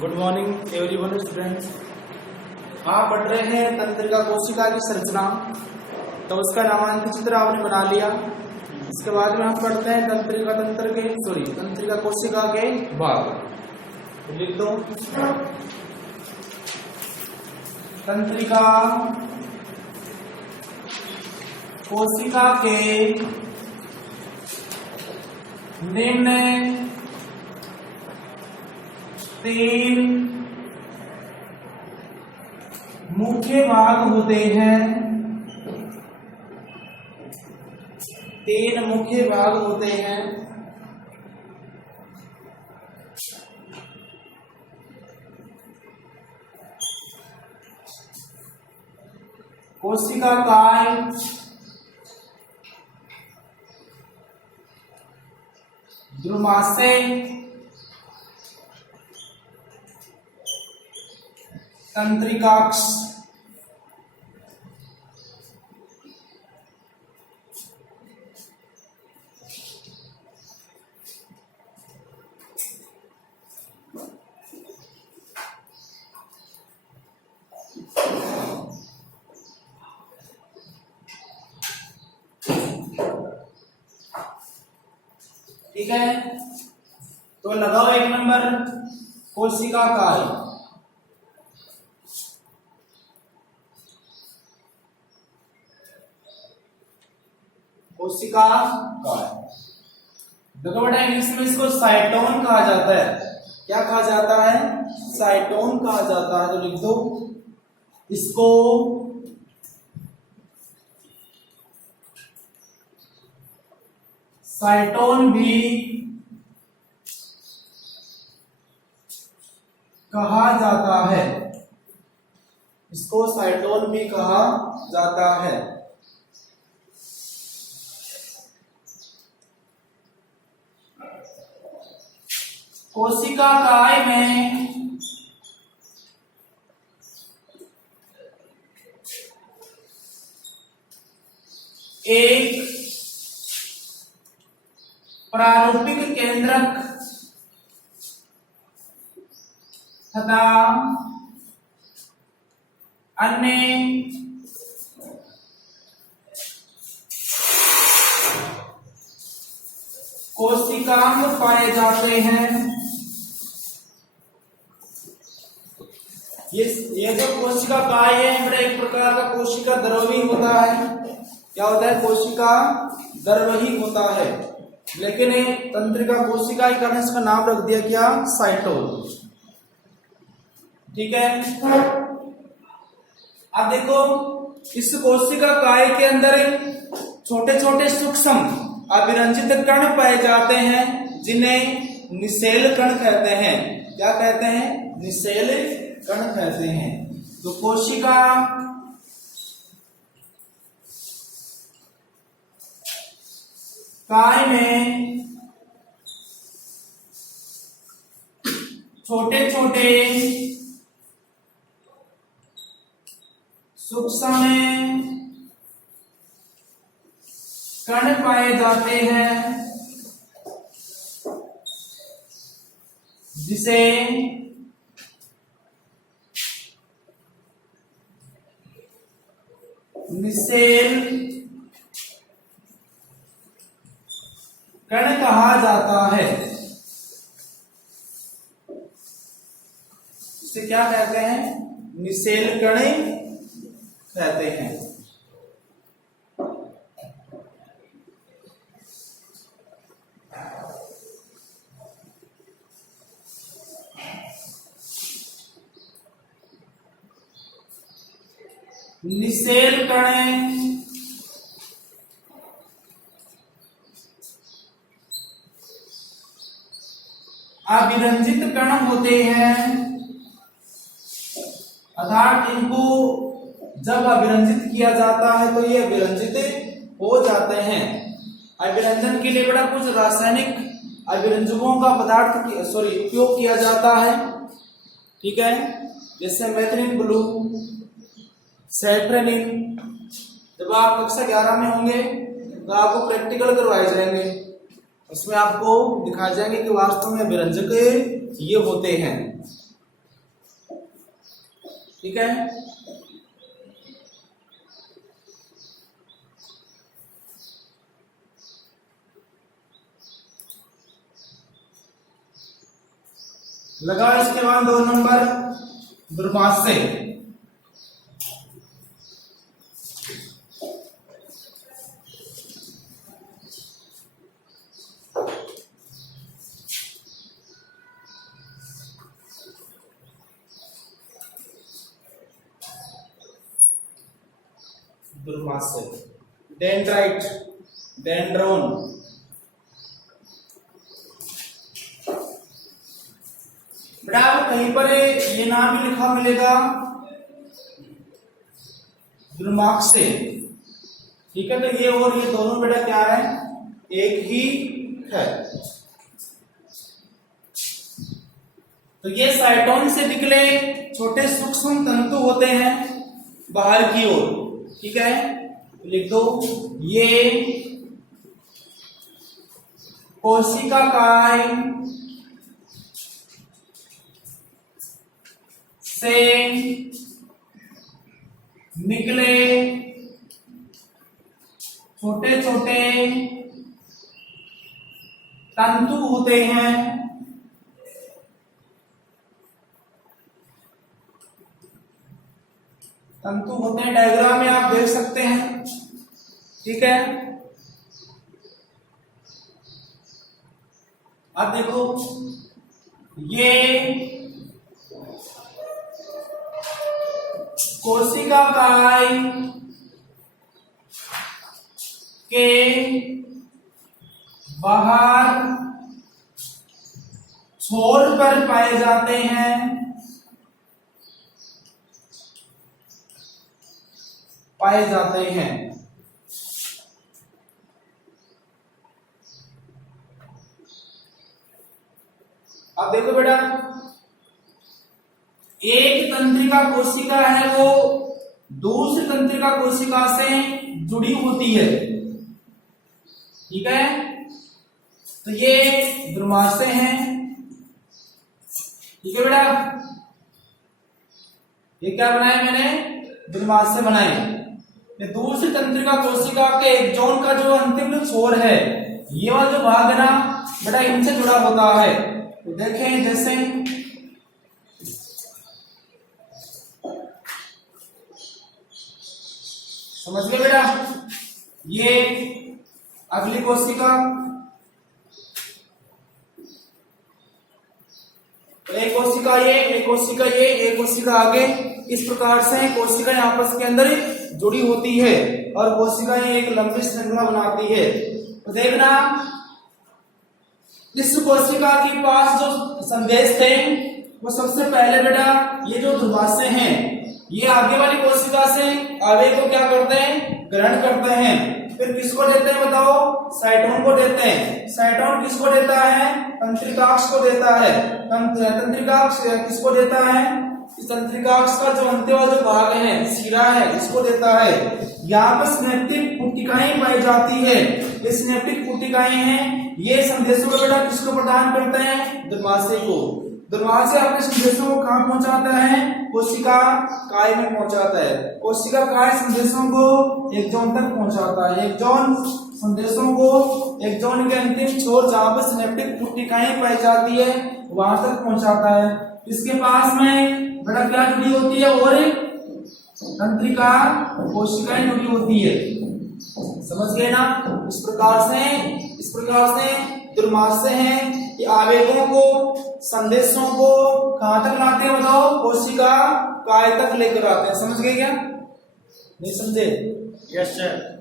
Good morning everyone students. आप पढ़ रहे हैं तंत्रिका कोशिका की संरचना, तो उसका नामांकित चित्र आपने बना लिया। इसके बाद में हम पढ़ते हैं तंत्रिका कोशिका के भाग। तो लिख दो तंत्रिका कोशिका के निम्न 3 मुख्य भाग होते हैं। 3 मुख्य भाग होते हैं। कोशिका काय, द्रुमाशय, तंत्रिकाक्ष। ठीक है, तो लगाओ 1 नंबर कोशिका काय। कोशिका काय, देखो बेटा इंग्लिश में इसको साइटोन कहा जाता है। क्या कहा जाता है? साइटोन कहा जाता है। तो लिख दो इसको साइटोन भी कहा जाता है। इसको साइटोन भी कहा जाता है। कोशिका काय में एक प्रारूपिक केंद्रक तथा अन्य कोशिकांग पाए जाते हैं। ये जो कोशिका काय है बड़ा एक प्रकार का कोशिका द्रवी होता है। क्या होता है? कोशिका द्रवही होता है। लेकिन तंत्रिका कोशिका के कारण इसका नाम रख दिया क्या? साइटोन। ठीक है, अब देखो इस कोशिका काय के अंदर छोटे छोटे सूक्ष्म अभिरंजित कण पाए जाते हैं, जिन्हें निषेल कण कहते हैं। क्या कहते हैं? निषेल कण कहते हैं। तो कोशिका काय में छोटे छोटे सूक्ष्म कण पाए जाते हैं, जिसे निषेल कण कहा जाता है। इसे क्या कहते हैं? निषेल कण कहते हैं। निषेल कण अभिरंजित कण होते हैं, अर्थात इनको जब अभिरंजित किया जाता है तो ये अभिरंजित हो जाते हैं। अभिरंजन के लिए बड़ा कुछ रासायनिक अभिरंजकों का उपयोग किया जाता है। ठीक है, जैसे मेथिलीन ब्लू, सेट्रेनिन। जब आप कक्षा 11 में होंगे तो आपको प्रैक्टिकल करवाए जाएंगे, उसमें आपको दिखाए जाएंगे कि वास्तव में अभिरंजक ये होते हैं। ठीक है। लगा इसके बाद 2 नंबर दुर्वासे। दुर्वासे, डेंड्राइट, डेंड्रोन, बेटा कहीं पर ये नाम भी लिखा मिलेगा दुर्वासे। ठीक है, तो ये और ये दोनों बेटा क्या है, एक ही है। तो ये साइटोन से निकले छोटे सूक्ष्म तंतु होते हैं बाहर की ओर। ठीक है, लिख दो, ये कोशिका काय से निकले छोटे छोटे तंतु होते हैं डायग्राम में आप देख सकते हैं। ठीक है, अब देखो ये कोशिका काय के बाहर छोर पर पाए जाते हैं। अब देखो बेटा, एक तंत्रिका कोशिका है वो दूसरी तंत्रिका कोशिका से जुड़ी होती है। ठीक है, तो ये दुर्वासे हैं। ठीक है बेटा, ये क्या बनाए मैंने, दुर्वासे बनाए। ये दूसरी तंत्रिका कोशिका के एक जोन का जो अंतिम छोर है, ये वाला जो भाग है ना बेटा, इनसे जुड़ा होता है। तो देखें जैसे समझ गए बेटा, ये अगली कोशिका, एक कोशिका ये, एक कोशिका ये, एक कोशिका आगे। इस प्रकार से कोशिकाएं आपस के अंदर जुड़ी होती है और कोशिकाएं एक लंबी श्रृंखला बनाती है। तो देखना, इस कोशिका के पास जो संदेश थे वो सबसे पहले बेटा ये जो दुर्वासे हैं, ये आगे वाली कोशिका से आवेग को क्या करते हैं, ग्रहण करते हैं। फिर किसको देते हैं बताओ, साइटोन को देते हैं। साइटोन किसको देता है, तंत्रिकाक्ष को देता है। तंत्रिकाक्ष किसको देता है, इस तंत्रिकाक्ष का जो अंत्य वाला जो भाग है, शिरा है, इसको देता है। यहाँ पर सिनेप्टिक पुटिकाएं पाई जाती है। ये सिनेप्टिक पुटिकाएं हैं, ये संदेशों को बेटा किसको प्रदान करते हैं, दुर्वासे को। दुर्वासे अपने संदेशों को कहाँ पहुंचाता है, कोशिका काय में पहुंचाता है। कोशिका काय संदेशों को एक जोन तक पहुंचाता है। एक जोन संदेशों को एक जोन के अंतिम छोर जहां पर सिनेप्टिक पुटिकाएं पाई जाती है वहां तक पहुंचाता है। इसके पास में बेटा क्या जुड़ी होती है, और तंत्रिका कोशिकाएं जुड़ी होती है। समझ गए ना। इस प्रकार से दुर्वासे हैं, ये आवेगों को, संदेशों को कहां तक लाते हैं बताओ, कोशिका काय तक लेकर आते हैं। समझ गए क्या, नहीं समझे? Yes sir.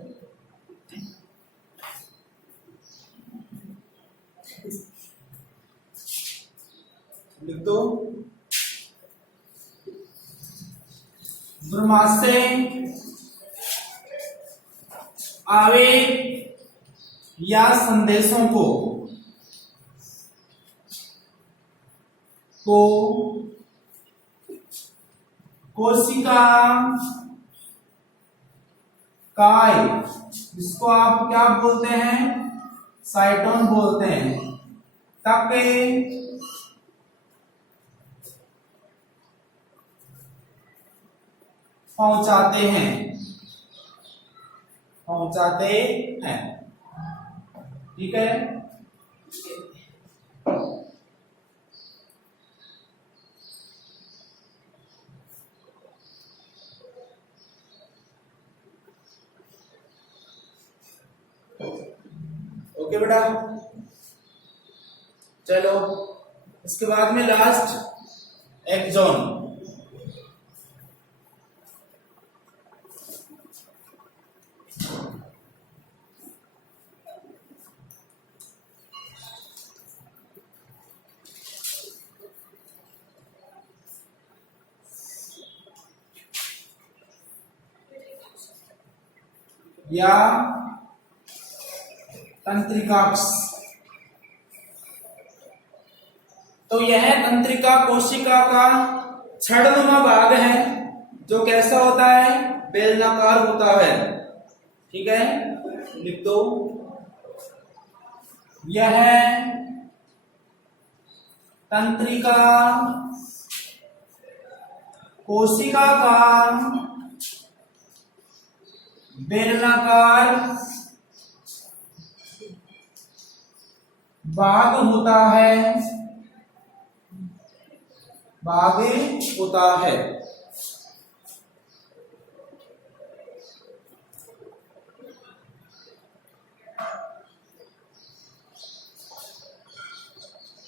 लिख दो, दुर्वासे आवेग या संदेशों को कोशिका काय, जिसको आप क्या बोलते हैं, साइटोन बोलते हैं, तक पहुंचाते हैं, पहुंचाते हैं। ठीक है, ओके बेटा। चलो इसके बाद में लास्ट एक्सॉन। या तंत्रिकाक्ष। तो यह तंत्रिका कोशिका का छड़नुमा भाग है, जो कैसा होता है, बेलनाकार होता है। ठीक है, लिख दो। यह तंत्रिका कोशिका का बेलनाकार भाग होता है, भाग होता है।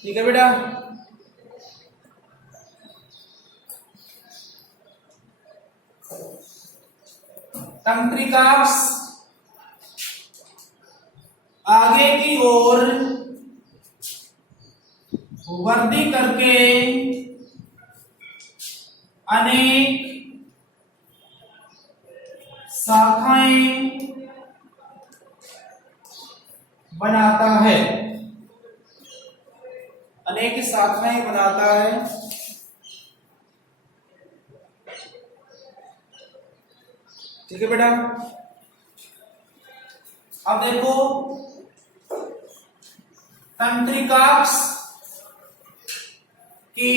ठीक है बेटा। तंत्रिकाक्ष आगे की ओर वृद्धि करके अनेक शाखाएं बनाता है, अनेक शाखाएं बनाता है। ठीक है बेटा। अब देखो, तंत्रिकाक्ष की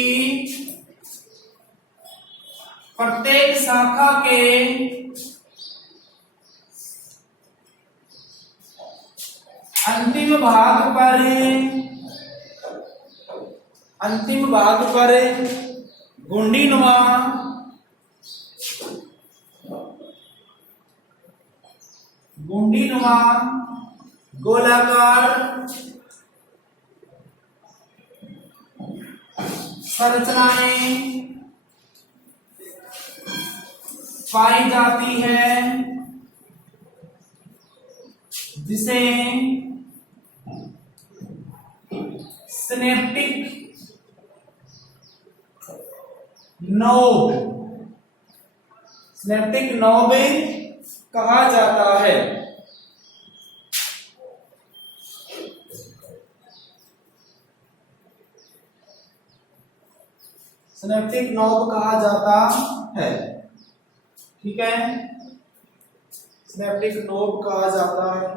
प्रत्येक शाखा के अंतिम भाग पर गुंडीनुमा गोलाकार संरचनाएं पाई जाती है, जिसे सिनेप्टिक नोब कहा जाता है। सिनेप्टिक नोब कहा जाता है। ठीक है, सिनेप्टिक नोब कहा जाता है।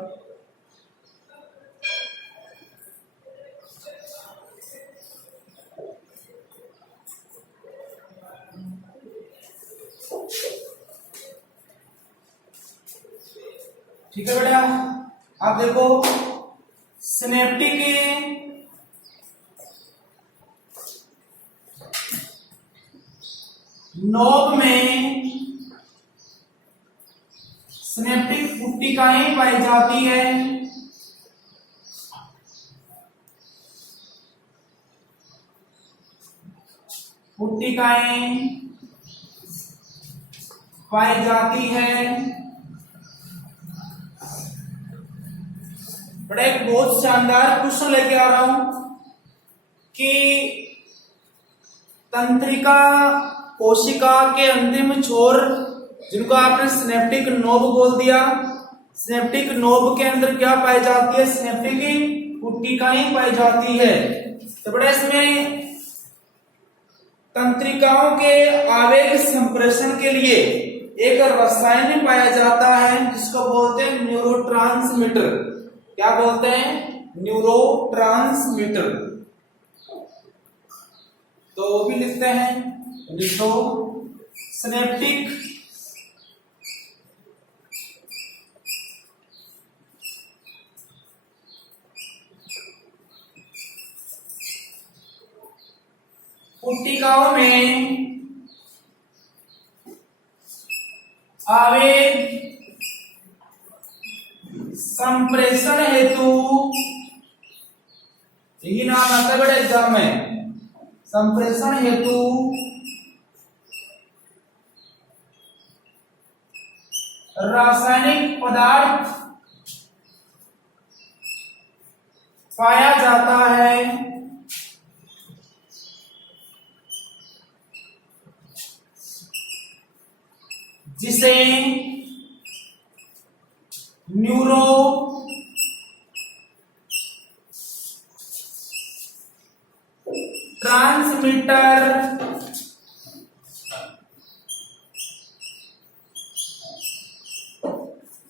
ठीक है बेटा। आप देखो, सिनेप्टिक नोब में सिनेप्टिक पुट्टिकाएं पाई जाती है। पुट्टिकाएं पाई जाती है। बड़ा एक बहुत शानदार क्वेश्चन लेके आ रहा हूं कि तंत्रिका कोशिका के अंतिम छोर, जिनको आपने सिनेप्टिक नोब बोल दिया, सिनेप्टिक नोब के अंदर क्या पाई जाती है, सिनेप्टिक पुट्टिकाएं पाई जाती है। तो बड़ा इसमें तंत्रिकाओं के आवेग संप्रेषण के लिए एक रसायन पाया जाता है, जिसको बोलते हैं न्यूरोट्रांसमीटर। क्या बोलते हैं, न्यूरोट्रांसमीटर। तो वो भी लिखते हैं, लिखो सिनेप्टिक पुट्टिकाओं में आवेग संप्रेषण हेतु, यही नाम आता है बेटा एग्जाम में, संप्रेषण हेतु रासायनिक पदार्थ पाया जाता है, जिसे न्यूरो ट्रांसमीटर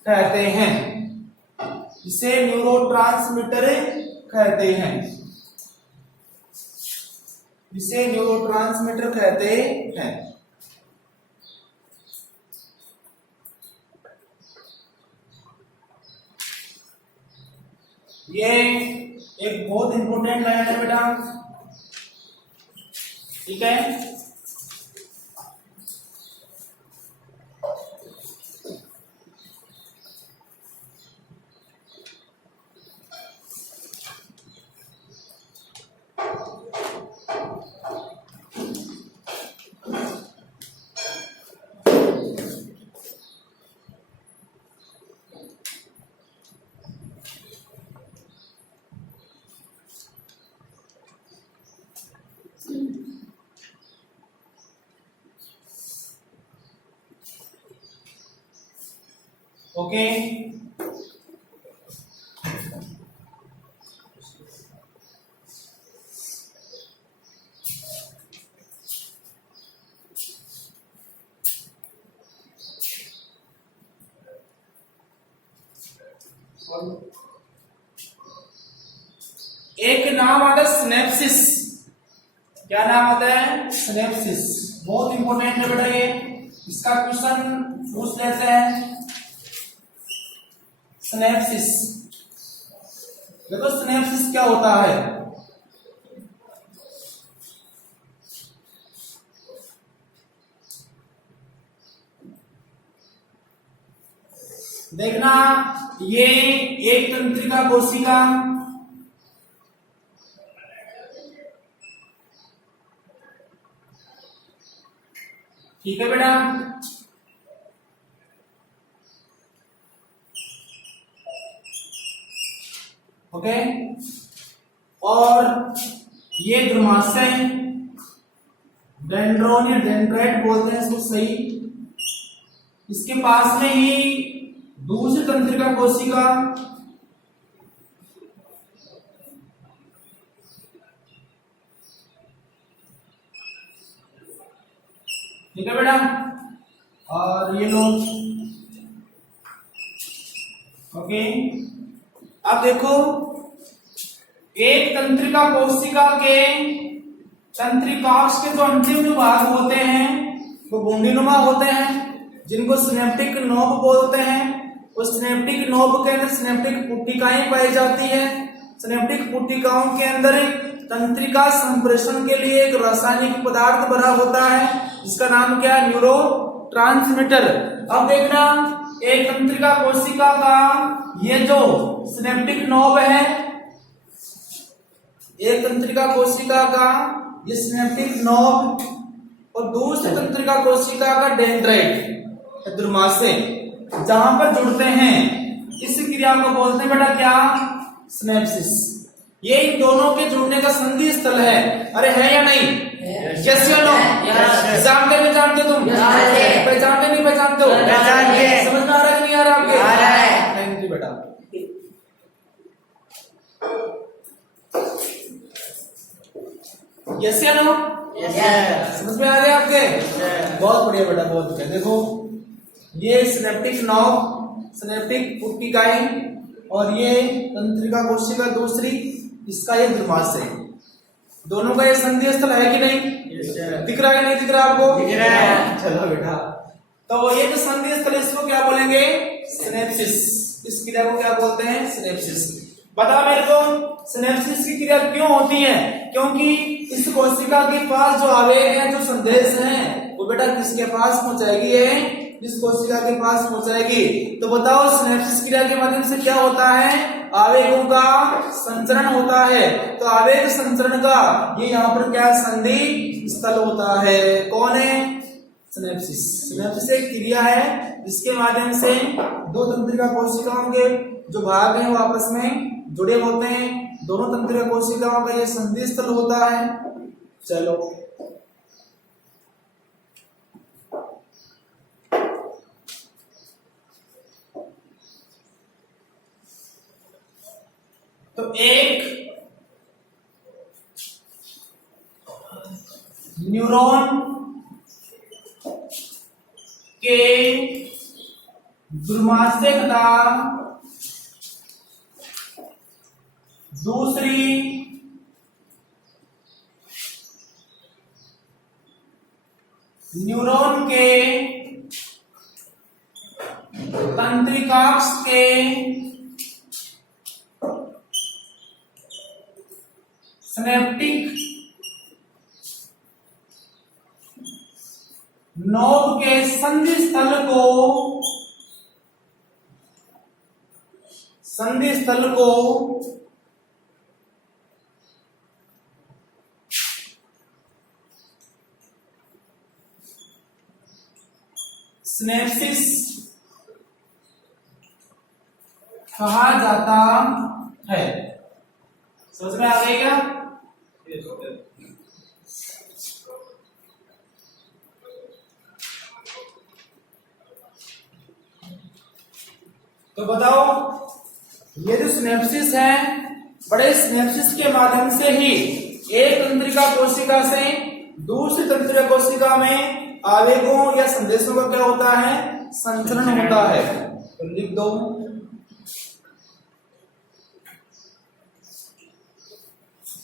कहते हैं, इसे न्यूरोट्रांसमीटर कहते हैं, इसे न्यूरोट्रांसमीटर कहते हैं। ये एक बहुत इंपॉर्टेंट लाइन है बेटा, ठीक है। ओके, एक नाम आता है सिनेप्सिस। क्या नाम आता है? सिनेप्सिस। बहुत इंपॉर्टेंट है बेटा ये, इसका क्वेश्चन पूछ लेते हैं। सिनेप्सिस, देखो सिनेप्सिस क्या होता है। देखना, ये एक तंत्रिका कोशिका, ठीक है बेटा। ओके, और ये द्रुमाशय, डेंड्रोन या डेंड्राइट बोलते हैं इसको सही। इसके पास में ही दूसरी तंत्रिका कोशिका, ठीक है बेटा। और ये लोग, ओके। अब देखो, एक तंत्रिका कोशिका के तंत्रिकाक्ष के जो अंतिम जो भाग होते हैं वो बूंदीनुमा होते हैं, जिनको सिनेप्टिक नोब बोलते हैं। उस सिनेप्टिक नोब के अंदर सिनेप्टिक पुट्टिकाएं पाई जाती है। सिनेप्टिक पुट्टिकाओं के अंदर तंत्रिका संप्रेषण के लिए एक रासायनिक पदार्थ भरा होता है, जिसका नाम क्या है? Neuro transmitter. अब देखना, एक तंत्रिका कोशिका का ये जो सिनेप्टिक नोब है, एक तंत्रिका कोशिका का ये सिनेप्टिक नोब, और दूसरी तंत्रिका कोशिका का डेंड्राइट, द्रुमाशय, जहां पर जुड़ते हैं, इस क्रिया को बोलते हैं बेटा क्या? सिनेप्सिस। ये इन दोनों के जुड़ने का संधि स्थल है। अरे है या नहीं? यस या नो? जानते नहीं जानते तुम? पहचानते नहीं पहचानते हो? समझ में आ रहा है कि नहीं आ रहा आपके? आ रहा है। थैंक यू बेटा। यस या नो? समझ में आ रहे हैं आपके? बहुत बढ़िया बेटा, बहुत बढ़िया। देखो, ये सिनेप्टिक नोब, सिनेप्टिक पुट्टिकाएं, और ये तंत्रिका कोशिका दूसरी, इसका ये द्रुमाशय, दोनों का ये संधि स्थल है कि नहीं? दिख रहा है नहीं दिख रहा आपको? दिख रहा है। चलो बेटा, तो ये जो संधि स्थल, इसको क्या बोलेंगे? सिनेप्सिस। इस क्रिया को क्या बोलते हैं? सिनेप्सिस। बता मेरे को, सिनेप्सिस की क्रिया क्यों होती है? क्योंकि इस कोशिका के पास जो आवेग है, जो संदेश है, वो बेटा किसके पास पहुंचाएगी? है इस कोशिका के पास पहुंचाएगी। तो बताओ सिनेप्सिस क्रिया के माध्यम से क्या होता है? आवेगों का संचरण होता है। तो आवेग संचरण का ये यहाँ पर क्या संधि स्थल होता है। कौन है? सिनेप्सिस। सिनेप्सिस एक क्रिया है जिसके माध्यम से दो तंत्रिका कोशिकाओं के जो भाग हैं वो आपस में जुड़े होते हैं। दोनों तंत्रिका कोशिकाओं का ये संधि स्थल होता है। चलो तो एक न्यूरॉन के द्रुमास्यकता दूसरी न्यूरॉन के तंत्रिकाक्ष के सिनेप्टिक नोब के संधि स्थल को सिनेप्सिस कहा जाता है। समझ में आ गई क्या? तो बताओ ये जो सिनेप्सिस है, बड़े सिनेप्सिस के माध्यम से ही एक तंत्रिका कोशिका से दूसरी तंत्रिका कोशिका में आवेगों या संदेशों का क्या होता है? संचरण होता है। तो लिख दो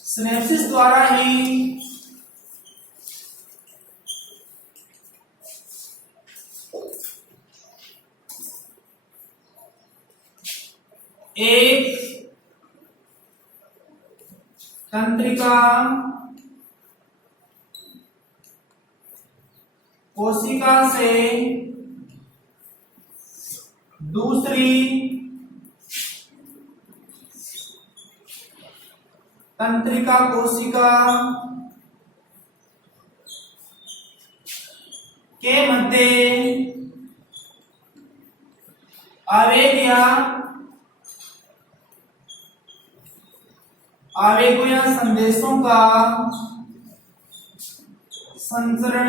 सिनेप्सिस द्वारा ही एक तंत्रिका कोशिका से दूसरी तंत्रिका कोशिका के मध्य आवेगों या संदेशों का संचरण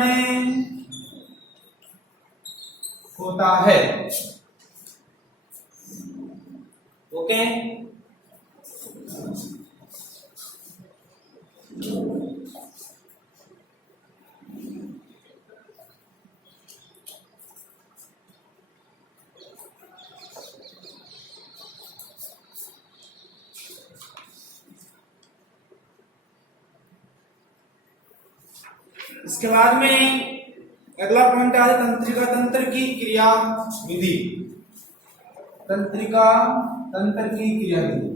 होता है। ओके, इसके बाद में अगला पॉइंट आता है तंत्रिका तंत्र की क्रिया विधि। तंत्रिका तंत्र की क्रिया विधि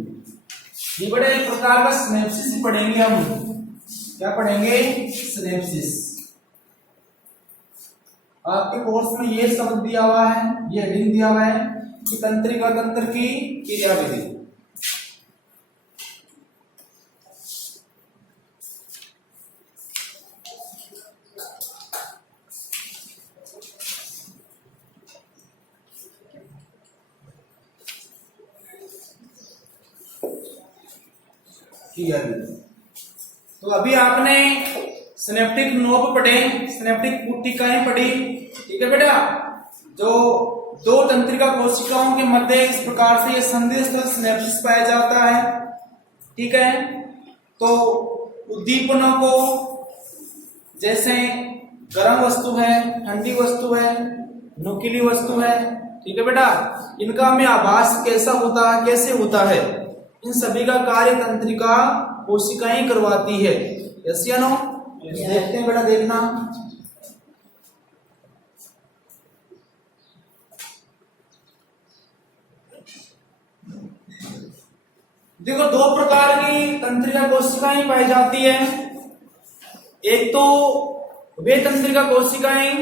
ये बड़े एक प्रकार का सिनेप्सिस ही पढ़ेंगे हम। क्या पढ़ेंगे? सिनेप्सिस। आपके कोर्स में ये शब्द दिया हुआ है, ये हेडिंग दिया हुआ है कि तंत्रिका तंत्र की क्रिया विधि। तो अभी आपने सिनेप्टिक नोब पढ़े, सिनेप्टिक पुटिकाएं पढ़ी। ठीक है बेटा, जो दो तंत्रिका कोशिकाओं के मध्य इस प्रकार से ये संधि स्थल सिनेप्सिस पाया जाता है। ठीक है, तो उद्दीपनों को जैसे गर्म वस्तु है, ठंडी वस्तु है, नुकीली वस्तु है, ठीक है बेटा, इनका हमें आभास कैसा होता है, कैसे होता है, इन सभी का कार्य तंत्रिका कोशिकाएं करवाती है। यस या नो? देखते हैं बेटा, देखना। देखो, दो प्रकार की तंत्रिका कोशिकाएं पाई जाती है। एक तो वे तंत्रिका कोशिकाएं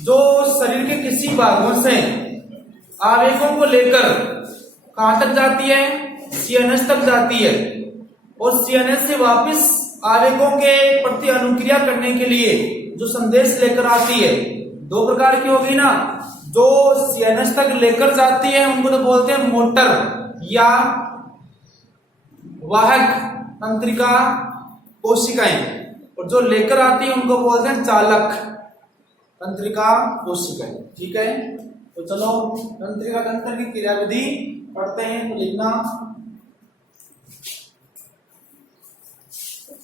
जो शरीर के किसी भागों से आवेगों को लेकर कहां तक जाती है, सीएनएस तक जाती है, और सीएनएस से वापस आवेगों के प्रति अनुक्रिया करने के लिए जो संदेश लेकर आती है, दो प्रकार की होगी ना। जो सीएनएस तक लेकर जाती है उनको तो बोलते हैं मोटर या वाहक तंत्रिका कोशिकाएं, और जो लेकर आती है उनको बोलते हैं चालक तंत्रिका कोशिकाएं। ठीक है, तो चलो तंत्रिका तंत्र की क्रियाविधि पढ़ते हैं। तो लिखना,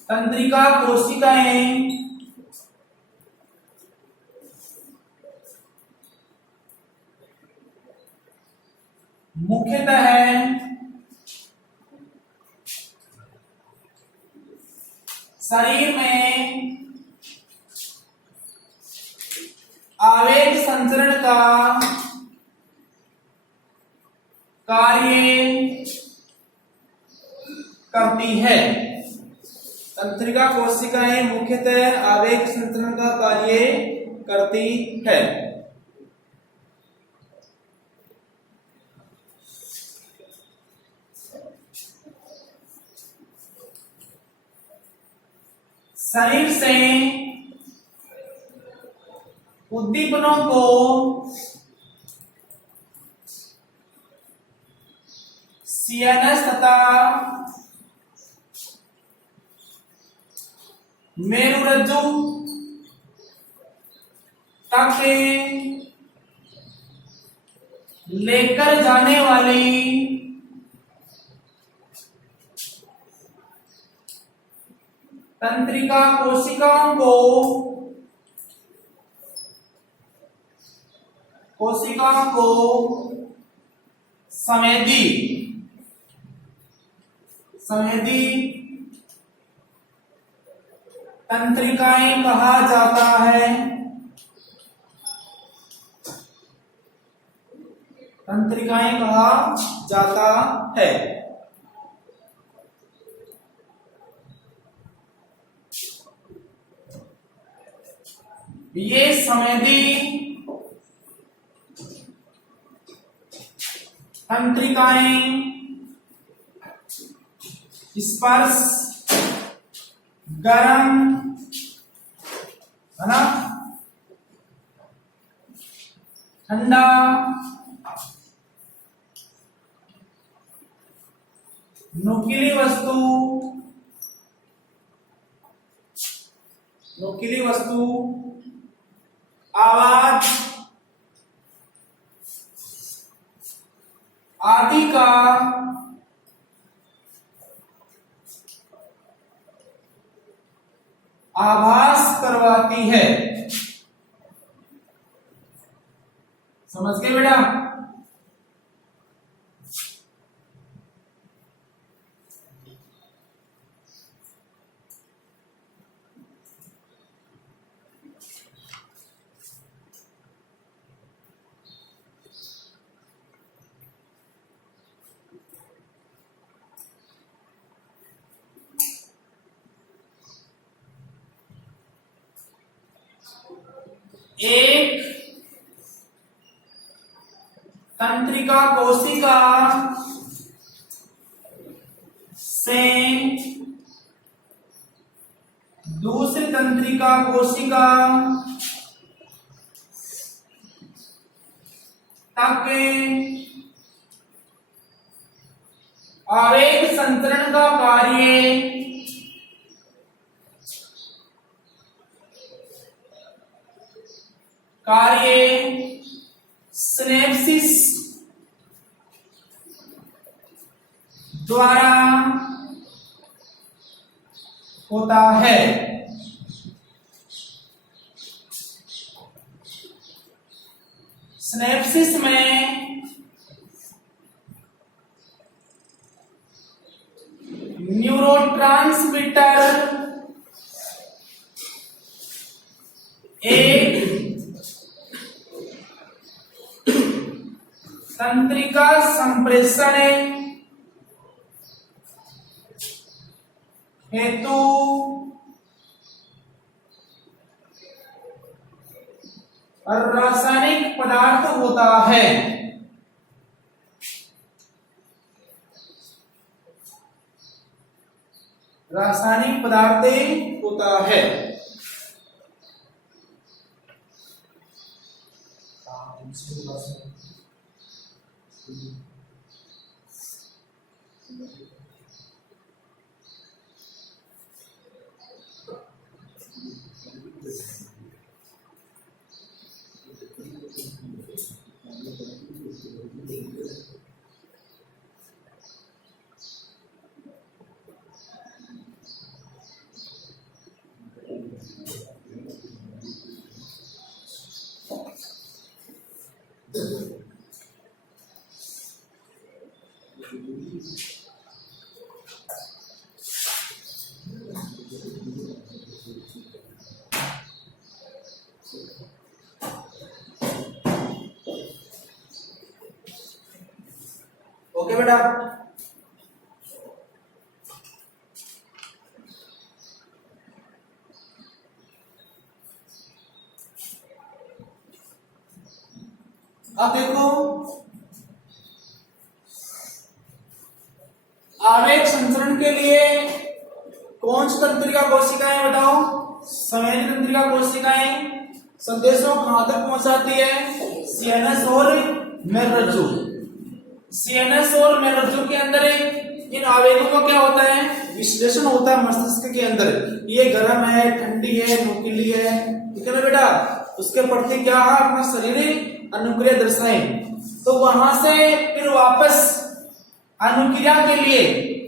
तंत्रिका कोशिकाएं मुख्यतः शरीर में आवेग संचरण का कार्य करती है। तंत्रिका कोशिकाएं मुख्यतः आवेग संचरण का कार्य करती है। शरीर से उद्दीपनों को सीएनएस तथा मेरुरज्जु तक लेकर जाने वाली तंत्रिका कोशिकाओं को संवेदी तंत्रिकाएं कहा जाता है। तंत्रिकाएं कहा जाता है। ये संवेदी तंत्रिकाएं स्पर्श, गरम, है ना, ठंडा, नुकीली वस्तु, आवाज आदि का आभास करवाती है। समझ गए बेटा? एक तंत्रिका कोशिका से दूसरी तंत्रिका कोशिका तक आवेग संचरण का कार्य सिनेप्सिस द्वारा होता है। सिनेप्सिस में न्यूरोट्रांसमीटर एक तंत्रिका संप्रेषण हेतु रासायनिक पदार्थ होता है। रासायनिक पदार्थ होता है। ओके बेटा, अब देखो आवेग संचरण के लिए कौन सी तंत्रिका कोशिकाएं बताओ? संवेदी तंत्रिका कोशिकाएं संदेशों को कहां तक पहुंचाती है? सीएनएस और मेरुरज्जु। सीएनएस और मेरुरज्जु के अंदर इन आवेगों का क्या होता है? विश्लेषण होता है मस्तिष्क के अंदर। ये गर्म है, ठंडी है, नुकीली है, ठीक है ना बेटा? उसके प्रति क्या है? अपना शरीर अनुक्रिया दर्शाए। तो वहां से फिर वापस अनुक्रिया के लिए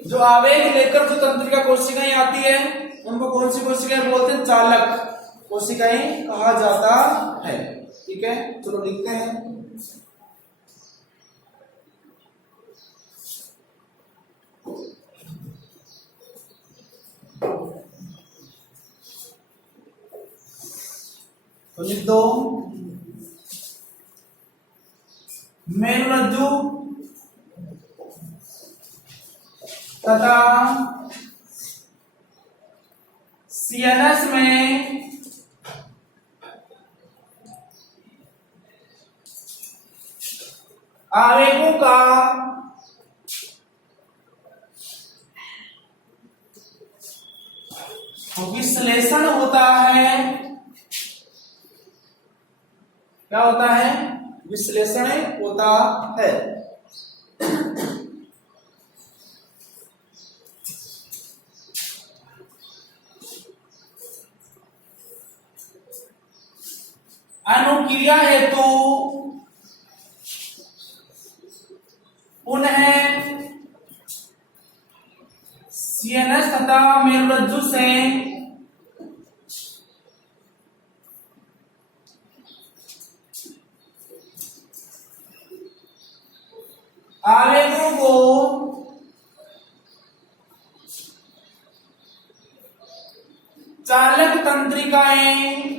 जो आवेग लेकर जो तंत्रिका कोशिकाएं आती है उनको कौन सी कोशिकाएं बोलते हैं? चालक कोशिकाएं कहा जाता है। ठीक है, चलो लिखते हैं। तो लिख दो मेरुरज्जु तथा सीएनएस में आवेगों का विश्लेषण होता है। क्या होता है? विश्लेषण होता है। अनुक्रिया हेतु पुनः सीएनएस तथा मेरुरज्जु से आवेगों को चालक तंत्रिकाएं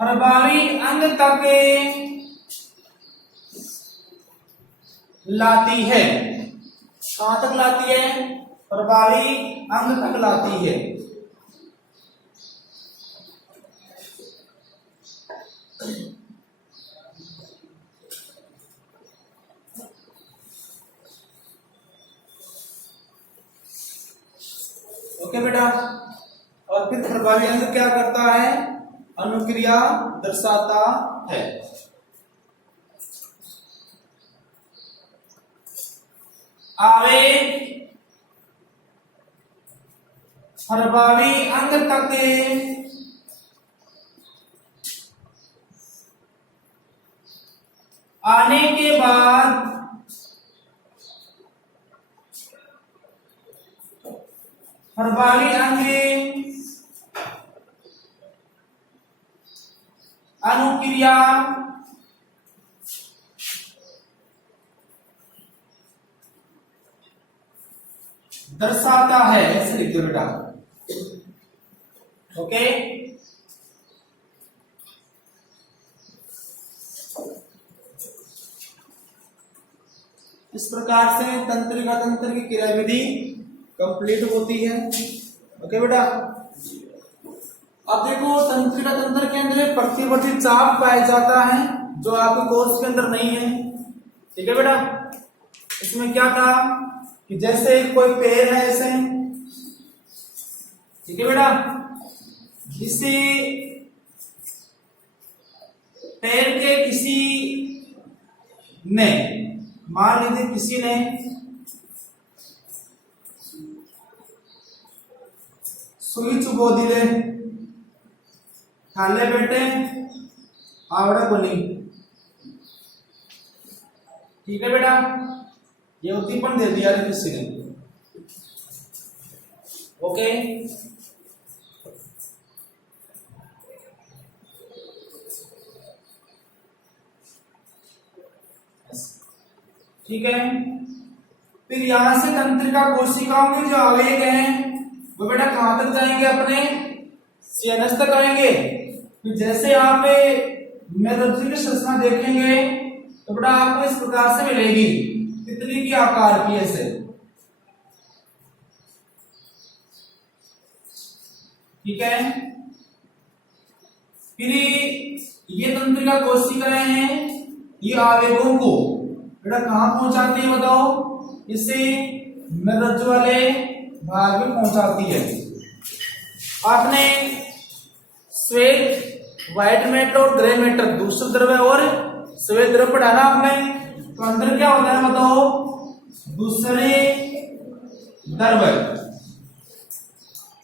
प्रभावी अंग तक लाती है। कहां तक लाती है? प्रभावी अंग तक लाती है। ओके बेटा, और फिर प्रभावी अंग क्या करता है? अनुक्रिया दर्शाता है। आवेग प्रभावी अंग तक आने के बाद प्रभावी अंग अनुक्रिया दर्शाता है। ऐसे लिख दो बेटा। ओके, इस प्रकार से तंत्रिका तंत्र की क्रियाविधि कंप्लीट होती है। ओके बेटा, अब देखो तंत्रिका तंत्र के अंदर एक प्रतिवर्ती चाप पाया जाता है जो आपके कोर्स के अंदर नहीं है। ठीक है बेटा, इसमें क्या था कि जैसे कोई पेड़ है ऐसे, ठीक है बेटा, इसी पेड़ के किसी ने, मान लीजिए किसी ने सुई चुबो दिले, खाले बेटे आवड़ा बोली। ठीक है बेटा, ये उद्दीपन दे दिया किसी ने। ओके, ठीक है। फिर यहां से तंत्रिका कोशिकाओं के जो आवेग हैं वो बेटा कहां तक जाएंगे, अपने सीएनएस तक आएंगे। फिर जैसे यहाँ पे मेरुदंड की संरचना देखेंगे तो बेटा आपको इस प्रकार से मिलेगी, तितली की आकार की ऐसे। ठीक है, फिर ये तंत्रिका कोशिकाएं हैं, ये आवेगों को बेटा कहां पहुंचाती है बताओ, इसे मेरुरज्जु वाले भाग में पहुंचाती है। आपने श्वेत व्हाइट मैटर और ग्रे मैटर दूसरे द्रव्य और श्वेत द्रव्य पढ़ा ना आपने, तो अंदर क्या होता है बताओ, दूसरे द्रव्य,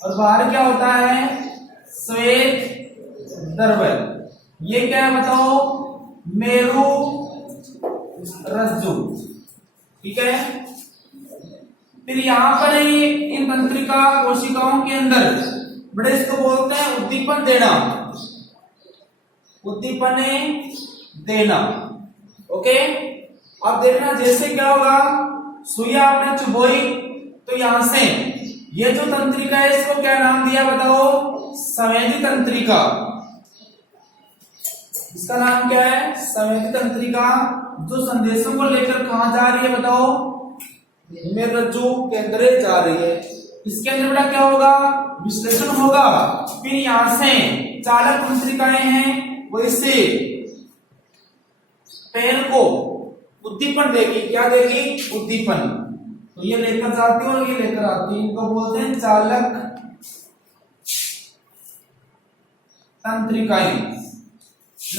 और बाहर क्या होता है, श्वेत द्रव्य। ये क्या है बताओ, मेरु रज्जु। ठीक है, फिर यहां पर ही इन तंत्रिका कोशिकाओं के अंदर बड़े इसको बोलते हैं उद्दीपन देना, उद्दीपन देना। ओके, अब देखना जैसे क्या होगा, सुई आपने चुभोई तो यहां से ये जो तंत्रिका है इसको क्या नाम दिया बताओ, संवेदी तंत्रिका। इसका नाम क्या है, संवेदी तंत्रिका, जो संदेशों को लेकर कहां जा रही है बताओ, मेरुरज्जु के अंदर जा रही है। इसके अंदर बेटा क्या होगा, विश्लेषण होगा। फिर यहां से चालक तंत्रिकाएं हैं वो इससे पेड़ को उद्दीपन देगी, क्या देगी, उद्दीपन। तो ये लेकर जाती है और ये लेकर आती है, इनको बोलते हैं चालक तंत्रिकाएं।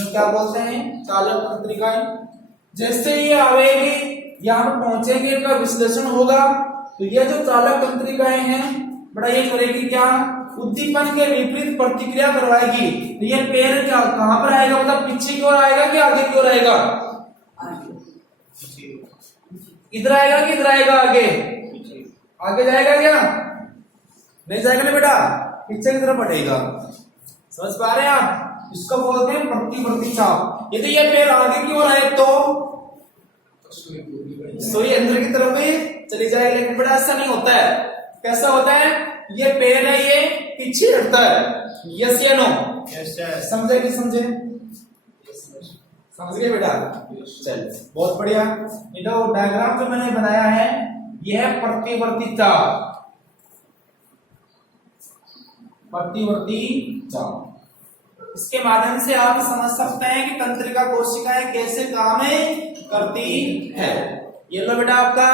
क्या बोलते हैं, चालक तंत्रिकाएं। जैसे ये आवेगी यहां पहुंचेंगे, इनका विश्लेषण होगा, तो ये जो चालक तंत्रिकाएं हैं बड़ा ये करेगी क्या, उद्दीपन के विपरीत प्रतिक्रिया करवाएगी। तो ये पेड़ क्या कहां पर आएगा, मतलब पीछे की ओर आएगा कि आगे की ओर आएगा, इधर आएगा कि इधर आएगा, आगे आगे जाएगा क्या, नहीं जाएगा ना बेटा, पीछे की तरफ बढ़ेगा। समझ पा रहे हैं आप, इसको बोलते हैं प्रतिवर्ती चाप। यदि ये पेड़ आगे की ओर आए तो सुई अंदर की तरफ भी चली जाएगी, लेकिन बड़ा ऐसा नहीं होता है। कैसा होता है, ये पेड़ है ये पीछे हटता है। यस या नो, समझे कि समझे, समझ गए बेटा, चल बहुत बढ़िया। ये जो डायग्राम जो मैंने बनाया है यह है प्रतिवर्ती चाप, प्रतिवर्ती चाप। इसके माध्यम से आप समझ सकते हैं कि तंत्रिका कोशिकाएं कैसे काम करती है। ये लो बेटा आपका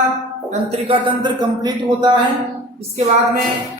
तंत्रिका तंत्र कंप्लीट होता है। इसके बाद में